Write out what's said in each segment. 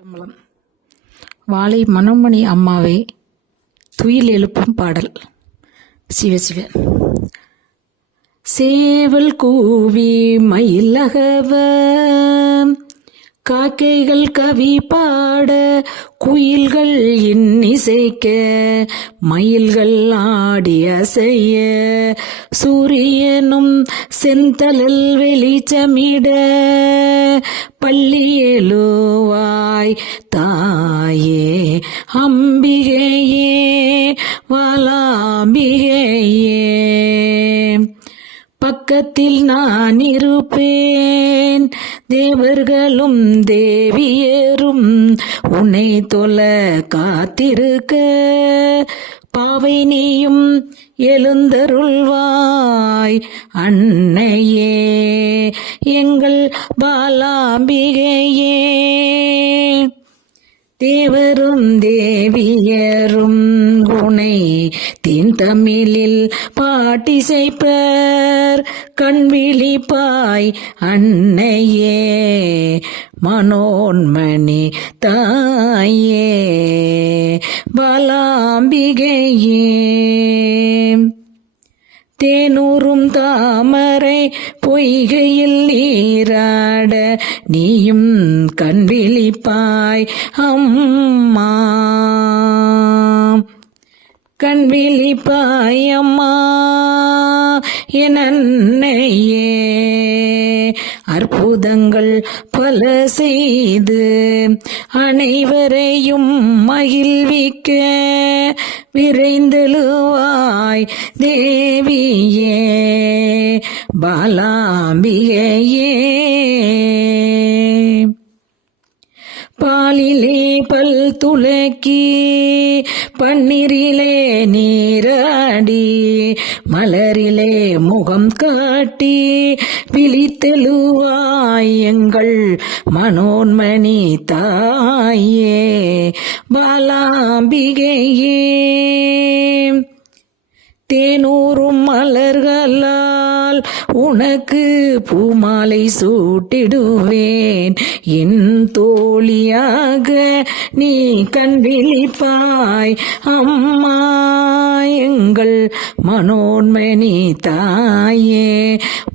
திருச்சிற்றம்பலம். வாழை மனோன்மணி அம்மாவை துயில் எழுப்பும் பாடல். சிவசிவ. சேவல் கூவி மயிலகவ காக்கைகள் கவி பாட குயில்கள் இன்னிசைக்க மயில்கள் ஆடி அசைய சூரியனும் செந்தழல் வெளிச்சமிட பள்ளி எழுவாய் தாயே அம்பிகையே வாலாம்பிகையே. பக்கத்தில் நான் இருப்பேன், தேவர்களும் தேவியரும் உன்னை தொல காத்திருக்க பாவை நீயும் எழுந்தருள்வாய் அன்னையே எங்கள் பாலாம்பிகையே. தேவரும் தேவியரும் உனை தென் தமிழில் பாட்டிசைப்பர் கண்விழிப்பாய் அன்னையே மனோன்மணி தாயே பாலாம்பிகையே. தேனூரும் தாமரை பொய்கையில் நீராட நீயும் கண்விழிப்பாய் அம்மா கண்விழிப்பாய் அம்மா என் அன்னையே. அற்புதங்கள் பல செய்து அனைவரையும் மகிழ்விக்க விரைந்தெழுவாய் தேவியே பாலாம்பிகையே. பாலிலே பல் துளக்கி பன்னீரிலே நீராடி மலரிலே முகம் காட்டி விழித்தெழுவாய் எங்கள் மனோன்மணி தாயே பாலாம்பிகையே. தேனூரும் மலர்களால் உனக்கு பூமாலை சூட்டிடுவேன் என் தோழியாக நீ கண்விழிப்பாய் அம்மா எங்கள் மனோன்மணி தாயே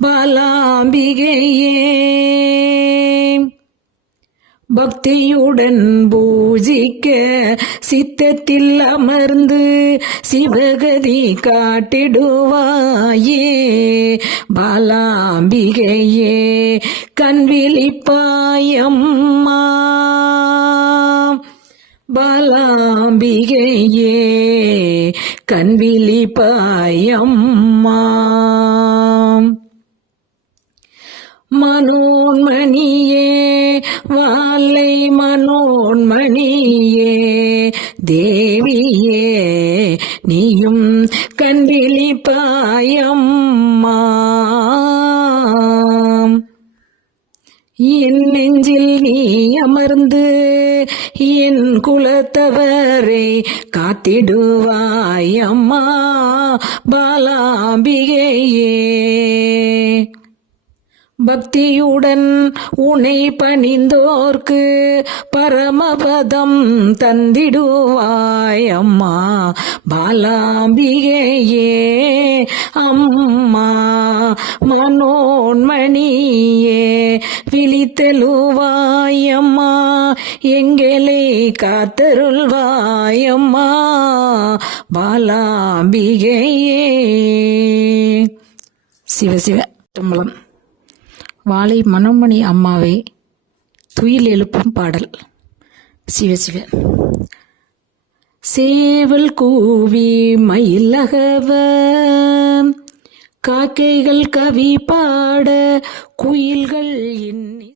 பாலாம்பிகையே. பக்தியுடன் பூஜிக்க சித்தத்தில் அமர்ந்து சிவகதி காட்டிடுவாயே பாலாம்பிகையே கண்விழிப்பாய் அம்மா பாலாம்பிகையே கண்விழிப்பாய் அம்மா. மனோன்மணியே வாழை மனோன்மணியே தேவியே நீயும் கண்விழிப்பாய் அம்மா. என் நெஞ்சில் நீ அமர்ந்து என் குலத்தவரை காத்திடுவாய் அம்மா பாலாம்பிகையே. பக்தியுடன் உனை பணிந்தோர்க்கு பரமபதம் தந்திடுவாய் அம்மா பாலாம்பிகையே அம்மா மனோன்மணியே விழித்தெழுவாய் அம்மா எங்களை காத்தருள்வாய் அம்மா பாலாம்பிகையே. சிவசிவ. திருச்சிற்றம்பலம். வாழை மனோன்மணி அம்மாவை துயில் எழுப்பும் பாடல். சிவசிவ. சேவல் கூவி மயிலகவ காக்கைகள் கவி பாட குயில்கள் இன்னி